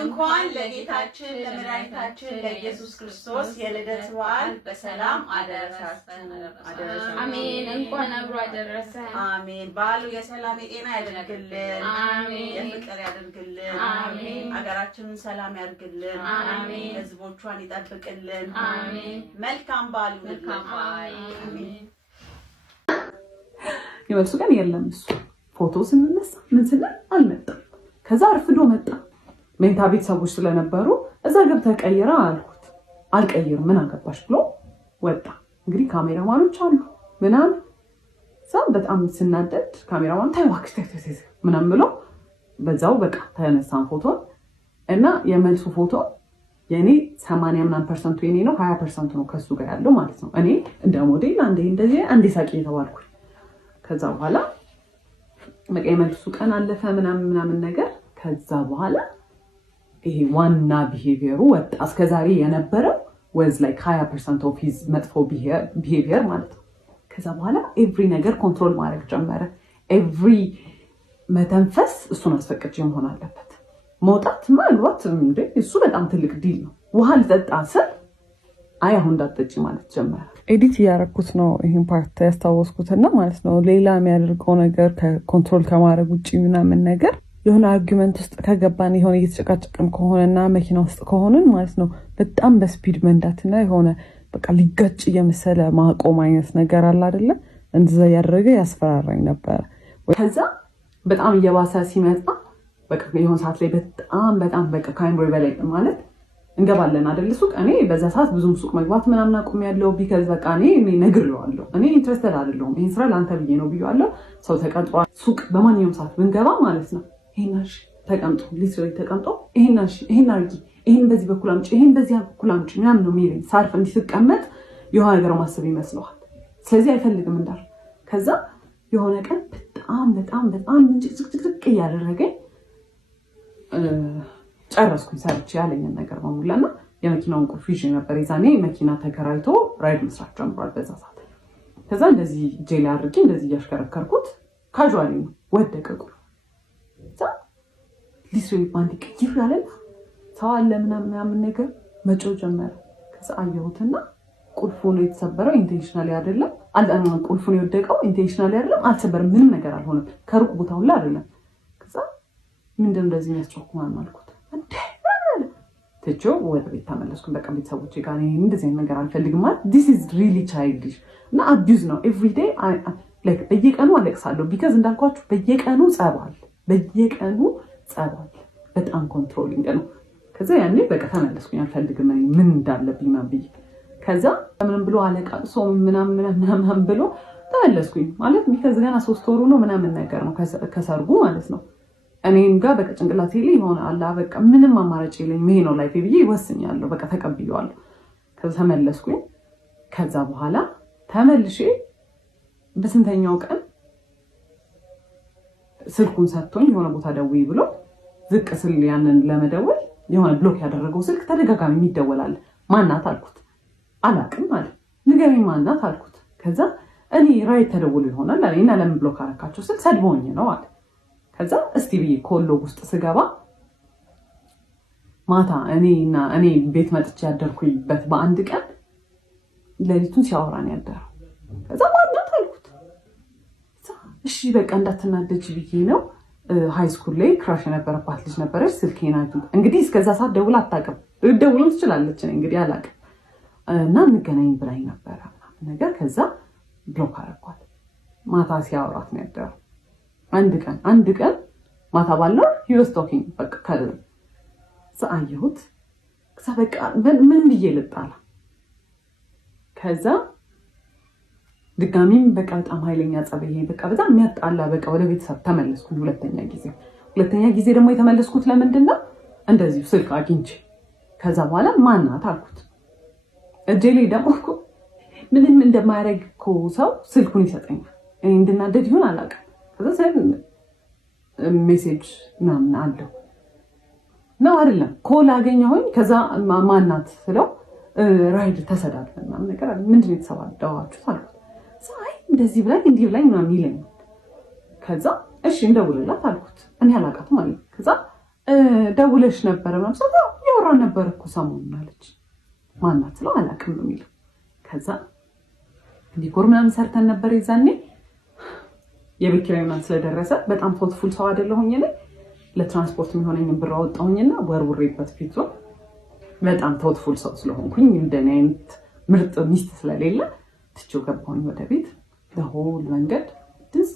እንኳን ለጌታችን ለመድኃኒታችን ለኢየሱስ ክርስቶስ የልደት በዓል በሰላም አደረሳችሁ። አሜን። እንኳን አብሮ አደረሰን። አሜን። በዓሉ የሰላም የጤና ያደርግልን። አሜን። የፍቅር ያደርግልን። አሜን። ሀገራችንን ሰላም ያድርግልን። አሜን። ህዝቦቿን ይጠብቅልን። አሜን። መልካም በዓል ይሁንልን። አሜን። የመልሱ ቀን የለም። እሱ ፎቶ ስንነሳ ምን ስንል አልመጣም። ከዛ አርፍዶ መጣ። ሜንታ ቤተሰቦች ስለነበሩ እዛ ገብተህ ቀይራ አልኩት። አልቀይርም ምን አገባሽ ብሎ ወጣ። እንግዲህ ካሜራማኖች አሉ ምናምን ሰው በጣም ስናደድ ካሜራማን ታይዋክስ ምናምን ብሎ በዛው በቃ ተነሳን ፎቶ እና የመልሱ ፎቶ የኔ 80% የኔ ነው 20% ነው ከሱ ጋር ያለው ማለት ነው። እኔ እንደ ሞዴል አንዴ ሳቂ የተባልኩ ከዛ በኋላ በቃ የመልሱ ቀን አለፈ ምናምን ነገር። ከዛ በኋላ ይሄ ዋና ቢሄቪየሩ ወጣ። እስከዛሬ የነበረው was like 20% of his መጥፎ ቢሄቪየር ማለት ነው። ከዛ በኋላ ኤቭሪ ነገር ኮንትሮል ማድረግ ጀመረ። ኤቭሪ መተንፈስ እሱን አስፈቅጄ መሆን አለበት። መውጣት ማግባት እንዴ እሱ በጣም ትልቅ ዲል ነው። ውሃ ልጠጣ ስል አይ አሁን እንዳትጠጪ ማለት ጀመረ። ኤዲት እያደረኩት ነው ይሄን ፓርት ያስታወስኩትና ማለት ነው። ሌላ የሚያደርገው ነገር ከኮንትሮል ከማድረግ ውጪ ምናምን ነገር የሆነ አርጊመንት ውስጥ ከገባን የሆነ እየተጨቃጨቅን ከሆነና መኪና ውስጥ ከሆነን ማለት ነው በጣም በስፒድ መንዳትና የሆነ በቃ ሊጋጭ እየመሰለ ማቆም አይነት ነገር አለ አይደለ? እንደዛ ያደረገ ያስፈራራኝ ነበር። ከዛ በጣም እየባሰ ሲመጣ በቃ የሆነ ሰዓት ላይ በጣም በቃ ካይምሮ በላይ ማለት እንገባለን አይደል ሱቅ። እኔ በዛ ሰዓት ብዙም ሱቅ መግባት ምናምን አቁም ያለው ቢከዝ በቃ እኔ ነግሬዋለሁ። እኔ ኢንትረስትድ አይደለሁም ይሄን ስራ ለአንተ ብዬ ነው ብዬዋለሁ። ሰው ተቀጥሯል ሱቅ በማንኛውም ሰዓት ብንገባ ማለት ነው ይሄናሽ ተቀምጦ ሊስሪ ተቀምጦ ይሄናሽ ይሄን አርጊ ይሄን በዚህ በኩል አምጪ ይሄን በዚህ በኩል አምጪ ምናምን ነው የሚለኝ። ሳርፍ እንዲስቀመጥ የሆነ ነገር ማሰብ ይመስለዋል። ስለዚህ አይፈልግም እንዳል። ከዛ የሆነ ቀን በጣም ጭቅጭቅ እያደረገኝ ጨረስኩኝ ሰርቼ ያለኝን ነገር በሙላና የመኪናውን ቁልፍ ይዤ ነበር። የዛኔ መኪና ተከራይቶ ራይድ መስራት ጀምሯል በዛ ሰዓት። ከዛ እንደዚህ ጄል አድርጌ እንደዚህ እያሽከረከርኩት ካዥዋሊ ወደቀ ቁልፍ። ከዛ ሊስሪ ባንዲ ቅይር ያለ ሰው አለ ምናምን ነገር መጮህ ጀመረ። ከዛ አየሁትና ቁልፉ ነው የተሰበረው ኢንቴንሽናሊ አይደለም። ቁልፉ ነው የወደቀው ኢንቴንሽናሊ አይደለም። አልተሰበረም፣ ምንም ነገር አልሆነም። ከሩቅ ቦታ ሁላ አይደለም። ከዛ ምንድነው እንደዚህ የሚያስጨኩማን አልኩት። ትቼው ወደ ቤት ተመለስኩኝ። በቃ ቤተሰቦቼ ጋር እንደዚህ ነገር አልፈልግም ማለት this is really childish እና አቢዩዝ ነው every day like በየቀኑ አለቅሳለሁ ቢካዝ እንዳልኳችሁ በየቀኑ ጸባል በጣም ኮንትሮሊንግ ነው። ከዛ ያኔ በቃ ተመለስኩኝ። አልፈልግም ምን እንዳለብኝ ማብይ ከዛ ምንም ብሎ አለቃቅሶ ምናምን ብሎ ተመለስኩኝ ማለት ቢካዝ ገና 3 ወሩ ነው ምናምን ነገር ነው ከሰርጉ ማለት ነው። እኔም ጋር በቃ ጭንቅላቴ ላይ ሆነ አላ በቃ ምንም አማራጭ የለኝም ይሄ ነው ላይፍ ብዬ ወስኛለሁ። በቃ ተቀብየዋለሁ። ከዛ ተመለስኩኝ። ከዛ በኋላ ተመልሼ በስንተኛው ቀን ስልኩን ሰጥቶኝ የሆነ ቦታ ደውይ ብሎ ዝቅ ስል ያንን ለመደወል የሆነ ብሎክ ያደረገው ስልክ ተደጋጋሚ የሚደወላል። ማናት አልኩት። አላቅም ማለት ንገረኝ ማናት አልኩት። ከዛ እኔ ራይት ተደውሎ ይሆናል አለኝና ለምን ብሎክ አረካቸው ስል ሰድቦኝ ነው አለ። ከዛ እስቲ ብዬ ኮሎ ውስጥ ስገባ ማታ እኔ ቤት መጥቼ ያደርኩኝበት በአንድ ቀን ሌሊቱን ሲያወራን ያደረው። ከዛ ማናት አልኩት። እሺ በቃ እንዳትናደጅ ብዬ ነው ሃይ ስኩል ላይ ክራሽ የነበረባት ልጅ ነበረች። ስልኬን አይቶ እንግዲህ እስከዛ ሰዓት ደውላ አታውቅም። ደውልም ትችላለች እንግዲህ አላውቅም። እና እንገናኝ ብላኝ ነበረ ነገር። ከዛ ብሎክ አደረኳት። ማታ ሲያወራት ነው ያደረው። አንድ ቀን ማታ ባለው he was talking በቃ አየሁት። ከዛ በቃ ምን ብዬ ልጣላ። ከዛ ድጋሚም በቃ በጣም ኃይለኛ ጸብ ይሄ በቃ በጣም የሚያጣላ በቃ ወደ ቤተሰብ ተመለስኩኝ። ሁለተኛ ጊዜ ደግሞ የተመለስኩት ለምንድን ነው እንደዚሁ ስልክ አግኝቼ። ከዛ በኋላ ማናት አልኩት። እጄ ላይ ደግሞ እኮ ምንም እንደማያደርግ እኮ ሰው ስልኩን ይሰጠኛል። እኔ እንድናደድ ይሆን አላውቅም። ከዛ ሜሴጅ ምናምን አለው ነው አይደለም ኮል አገኘሁኝ። ከዛ ማናት ስለው ራይድ ተሰዳድለን ምናምን ነገር አለ። ምንድነው የተሰባደዋችሁት አልኩት። ሳይ እንደዚህ ብላኝ እንዲህ ብላኝ ምናምን ይለኛል። ከዛ እሺ እንደውልላት አልኩት። እኔ አላውቃትም ማለት ከዛ ደውለሽ ነበረ ምናምን ስለው ያወራን ነበር እኮ ሰሞኑን አለች። ማናት ስለው አላውቅም ነው የሚለው። ከዛ ዲኮር ምናምን ሰርተን ነበር የዛኔ የቤት ኪራይ ምናምን ስለደረሰ በጣም ቶትፉል ሰው አይደለሁኝ እኔ ለትራንስፖርት የሚሆነኝን ብር አወጣሁኝና ወርውሬበት ፊቱን በጣም ቶትፉል ሰው ስለሆንኩኝ እንደኔ አይነት ምርጥ ሚስት ስለሌለ ትቼው ገባሁኝ ወደ ቤት። ለሆል መንገድ ድዝ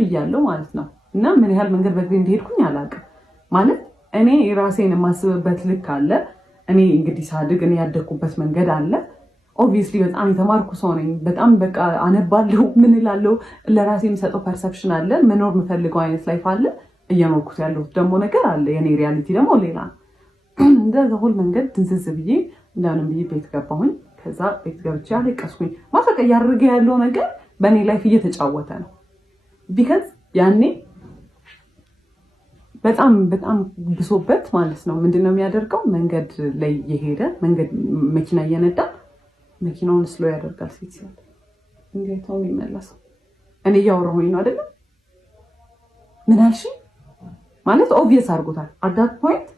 ብያለሁ ማለት ነው። እና ምን ያህል መንገድ በእግሬ እንደሄድኩኝ አላውቅም። ማለት እኔ ራሴን የማስብበት ልክ አለ። እኔ እንግዲህ ሳድግ እኔ ያደግኩበት መንገድ አለ። ኦብቪየስሊ በጣም የተማርኩ ሰው ነኝ። በጣም በቃ አነባለሁ፣ ምን እላለሁ፣ ለራሴ የምሰጠው ፐርሰፕሽን አለ። መኖር የምፈልገው አይነት ላይፍ አለ። እየኖርኩት ያለሁት ደግሞ ነገር አለ። የኔ ሪያሊቲ ደግሞ ሌላ ነው። እንደዛ ሁሉ መንገድ ድንዝዝ ብዬ እንደምንም ብዬ ቤት ገባሁኝ። ከዛ ቤት ገብቼ አለቀስኩኝ። ማፈቀ እያደረገ ያለው ነገር በእኔ ላይፍ እየተጫወተ ነው። ቢካዝ ያኔ በጣም ብሶበት ማለት ነው። ምንድነው የሚያደርገው? መንገድ ላይ የሄደ መንገድ መኪና እየነዳ መኪናውን ስሎ ያደርጋል። ሴት ሲል እንዴት ነው የሚመለሰው? እኔ እያወራሁኝ ነው አይደለም? ምን አልሽ ማለት ኦብቪየስ አድርጎታል። አዳት ፖይንት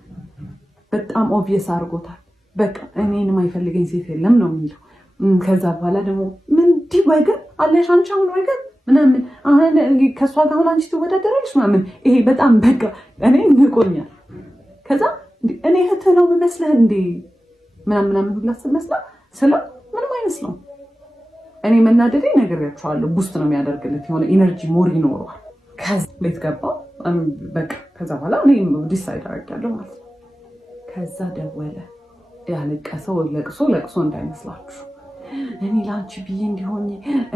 በጣም ኦብቪየስ አድርጎታል። በቃ እኔን የማይፈልገኝ ሴት የለም ነው የሚለው። ከዛ በኋላ ደግሞ ምን ዲህ ወይገን አለሽ አንቺ አሁን ወይገን ምናምን አሁን ከእሷ ጋር አሁን አንቺ ትወዳደራለሽ ምናምን። ይሄ በጣም በቃ እኔ ንቆኛል። ከዛ እኔ እህት ነው የምመስልህ እንዴ ምናምን ሁላ ስመስላ ስለው ምንም አይመስለውም። እኔ መናደዴ ነግሬያቸዋለሁ። ቡስት ነው የሚያደርግለት የሆነ ኢነርጂ ሞር ይኖረዋል። ከዛ ቤት ገባሁ። በቃ ከዛ በኋላ እኔ ዲሳይድ አደርጋለሁ ማለት ነው። ከዛ ደወለ። ያለቀሰው ለቅሶ እንዳይመስላችሁ እኔ ላንቺ ብዬ እንዲሆን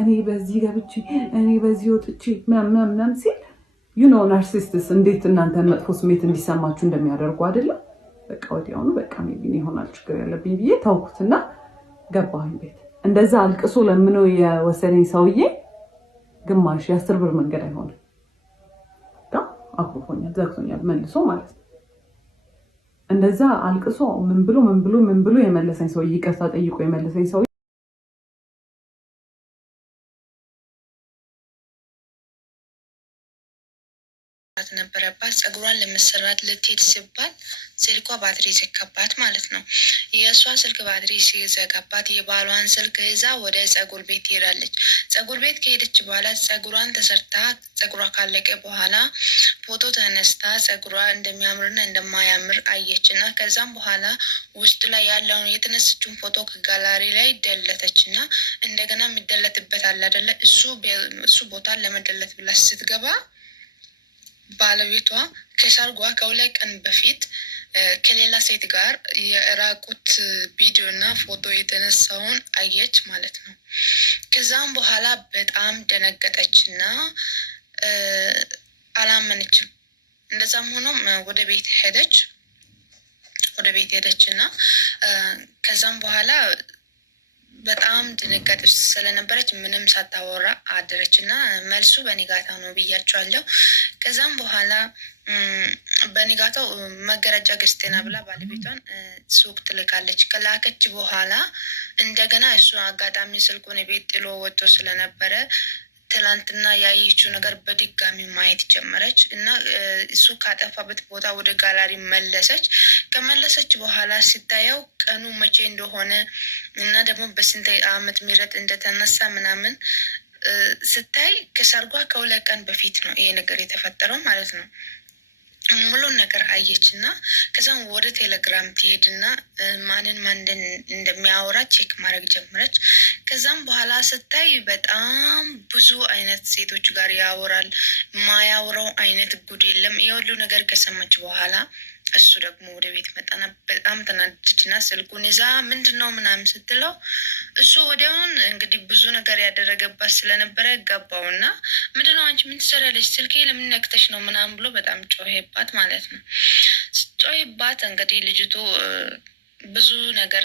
እኔ በዚህ ገብቼ እኔ በዚህ ወጥቼ ምናምን ሲል ናርሲስትስ እንዴት እናንተን መጥፎ ስሜት እንዲሰማችሁ እንደሚያደርጉ አይደለም። በቃ ወዲያውኑ በቃ ሜቢ ይሆናል ችግር ያለብኝ ብዬ ታውኩትና ገባሁኝ ቤት። እንደዛ አልቅሶ ለምነው የወሰደኝ ሰውዬ ግማሽ የ10 ብር መንገድ አይሆንም። አኩርፎኛል፣ ዘግቶኛል መልሶ ማለት ነው። እንደዛ አልቅሶ ምን ብሎ የመለሰኝ ሰውዬ ይቅርታ ጠይቆ የመለሰኝ ሰውዬ ነበረባት። ፀጉሯን ለመሰራት ልትሄድ ሲባል ስልኳ ባትሪ ዘጋባት ማለት ነው። የእሷ ስልክ ባትሪ ሲዘጋባት የባሏን ስልክ ይዛ ወደ ፀጉር ቤት ትሄዳለች። ፀጉር ቤት ከሄደች በኋላ ፀጉሯን ተሰርታ ፀጉሯ ካለቀ በኋላ ፎቶ ተነስታ ፀጉሯ እንደሚያምርና እንደማያምር አየች እና ከዛም በኋላ ውስጥ ላይ ያለውን የተነሰችውን ፎቶ ከጋላሪ ላይ ደለተች እና እንደገና የሚደለትበት አለ አይደለ? እሱ ቦታ ለመደለት ብላ ስትገባ ባለቤቷ ከሰርጓ ከ2 ቀን በፊት ከሌላ ሴት ጋር የራቁት ቪዲዮ እና ፎቶ የተነሳውን አየች ማለት ነው። ከዛም በኋላ በጣም ደነገጠች እና አላመነችም። እንደዛም ሆኖም ወደ ቤት ሄደች እና ከዛም በኋላ በጣም ድንጋጤ ውስጥ ስለነበረች ምንም ሳታወራ አደረች እና መልሱ በንጋታው ነው ብያቸዋለሁ። ከዛም በኋላ በንጋታው መጋረጃ ገዝተና ብላ ባለቤቷን ሱቅ ትልካለች። ከላከች በኋላ እንደገና እሱ አጋጣሚ ስልኩን ቤት ጥሎ ወጥቶ ስለነበረ ትላንትና ያየችው ነገር በድጋሚ ማየት ጀመረች እና እሱ ካጠፋበት ቦታ ወደ ጋላሪ መለሰች። ከመለሰች በኋላ ስታየው ቀኑ መቼ እንደሆነ እና ደግሞ በስንት ዓመት ምህረት እንደተነሳ ምናምን ስታይ ከሰርጓ ከ2 ቀን በፊት ነው ይሄ ነገር የተፈጠረው ማለት ነው። ሙሉን ነገር አየች እና ከዛም ወደ ቴሌግራም ትሄድና ማን እንደሚያወራ ቼክ ማድረግ ጀመረች። ከዛም በኋላ ስታይ በጣም ብዙ አይነት ሴቶች ጋር ያወራል። ማያወራው አይነት ጉድ የለም። ይህ ሁሉ ነገር ከሰማች በኋላ እሱ ደግሞ ወደ ቤት መጣና በጣም ተናደደችና ስልኩን ይዛ ምንድነው ምናምን ስትለው እሱ ወዲያውን እንግዲህ ብዙ ነገር ያደረገባት ስለነበረ ገባውና ምንድነው አንቺ ምን ትሰሪያለሽ? ስልኬ ለምን ነክተሽ ነው ምናምን ብሎ በጣም ጮሄባት ማለት ነው። ጮሄባት እንግዲህ ልጅቱ ብዙ ነገር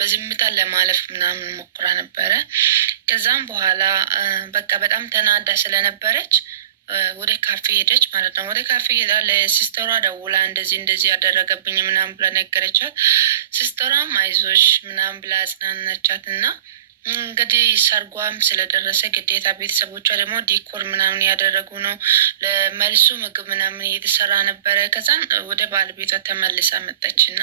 በዝምታ ለማለፍ ምናምን ሞክራ ነበረ። ከዛም በኋላ በቃ በጣም ተናዳ ስለነበረች ወደ ካፌ ሄደች ማለት ነው። ወደ ካፌ ሄዳ ለሲስተሯ ደውላ እንደዚህ ያደረገብኝ ምናምን ብላ ነገረቻት። ሲስተሯም አይዞሽ ምናምን ብላ አጽናናቻት እና እንግዲህ ሰርጓም ስለደረሰ ግዴታ ቤተሰቦቿ ደግሞ ዲኮር ምናምን ያደረጉ ነው። ለመልሱ ምግብ ምናምን እየተሰራ ነበረ። ከዛም ወደ ባለቤቷ ተመልሳ መጣች እና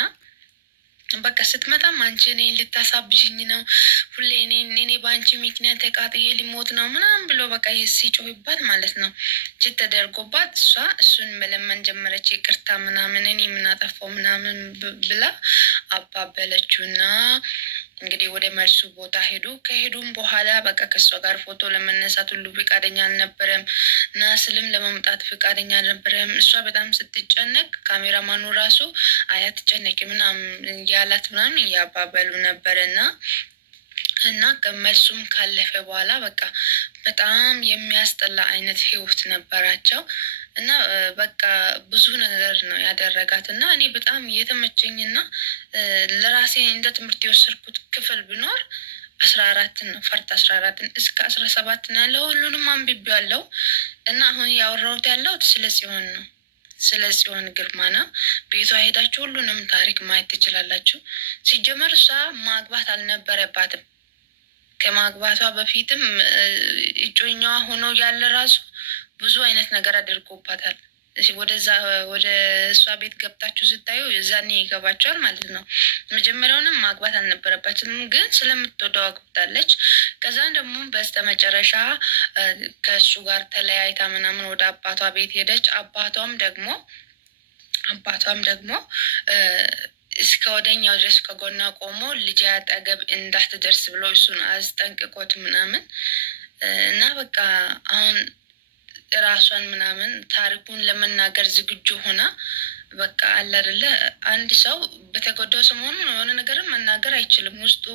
በቃ ስትመጣም አንቺ እኔን ልታሳብሽኝ ነው፣ ሁሌ እኔ በአንቺ ምክንያት ተቃጥዬ ሊሞት ነው ምናምን ብሎ በቃ ሲጮህባት ማለት ነው። ጅት ተደርጎባት እሷ እሱን መለመን ጀመረች። ይቅርታ ምናምን እኔ የምናጠፋው ምናምን ብላ አባበለችው እና እንግዲህ ወደ መልሱ ቦታ ሄዱ። ከሄዱም በኋላ በቃ ከእሷ ጋር ፎቶ ለመነሳት ሁሉ ፍቃደኛ አልነበረም እና ስልም ለመምጣት ፍቃደኛ አልነበረም። እሷ በጣም ስትጨነቅ ካሜራማኑ ራሱ አያትጨነቂ ምናምን ያላት ምናምን እያባበሉ ነበረ እና ከመልሱም ካለፈ በኋላ በቃ በጣም የሚያስጠላ አይነት ህይወት ነበራቸው እና በቃ ብዙ ነገር ነው ያደረጋት እና እኔ በጣም የተመቸኝና ለራሴ እንደ ትምህርት የወሰድኩት ክፍል ቢኖር 14 ነው። ፈርት 14 እስከ 17 ነው ያለው። ሁሉንም አንብቤዋለሁ እና አሁን ያወራሁት ያለው ስለ ጽዮን ነው። ስለ ጽዮን ግርማ ነው። ቤቷ ሄዳችሁ ሁሉንም ታሪክ ማየት ትችላላችሁ። ሲጀመር እሷ ማግባት አልነበረባትም። ከማግባቷ በፊትም እጮኛዋ ሆኖ ያለ ራሱ ብዙ አይነት ነገር አድርጎባታል። ወደዛ ወደ እሷ ቤት ገብታችሁ ስታዩ እዛኔ ይገባቸዋል ማለት ነው። መጀመሪያውንም ማግባት አልነበረባትም፣ ግን ስለምትወደው አግብታለች። ከዛም ደግሞ በስተመጨረሻ ከእሱ ጋር ተለያይታ ምናምን ወደ አባቷ ቤት ሄደች። አባቷም ደግሞ እስከ ወደኛው ድረስ ከጎና ቆሞ ልጅ አጠገብ እንዳትደርስ ብሎ እሱን አስጠንቅቆት ምናምን እና በቃ አሁን ራሷን ምናምን ታሪኩን ለመናገር ዝግጁ ሆና በቃ አለ አይደለ አንድ ሰው በተጎዳው ሰሞኑ የሆነ ነገርን መናገር አይችልም። ውስጡ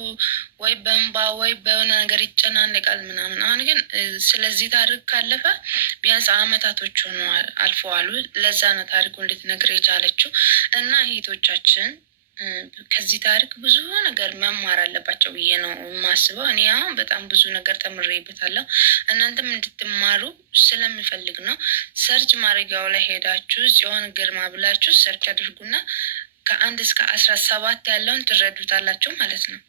ወይ በእንባ ወይ በሆነ ነገር ይጨናነቃል ምናምን። አሁን ግን ስለዚህ ታሪክ ካለፈ ቢያንስ አመታቶች ሆኖ አልፈዋሉ። ለዛ ነው ታሪኩን ልትነግር የቻለችው እና እህቶቻችን ከዚህ ታሪክ ብዙ ነገር መማር አለባቸው ብዬ ነው የማስበው። እኔ አሁን በጣም ብዙ ነገር ተምሬበታለሁ። እናንተም እንድትማሩ ስለሚፈልግ ነው። ሰርች ማድረጊያው ላይ ሄዳችሁ ጽዮን ግርማ ብላችሁ ሰርች አድርጉና ከ1 እስከ 17 ያለውን ትረዱታላችሁ ማለት ነው።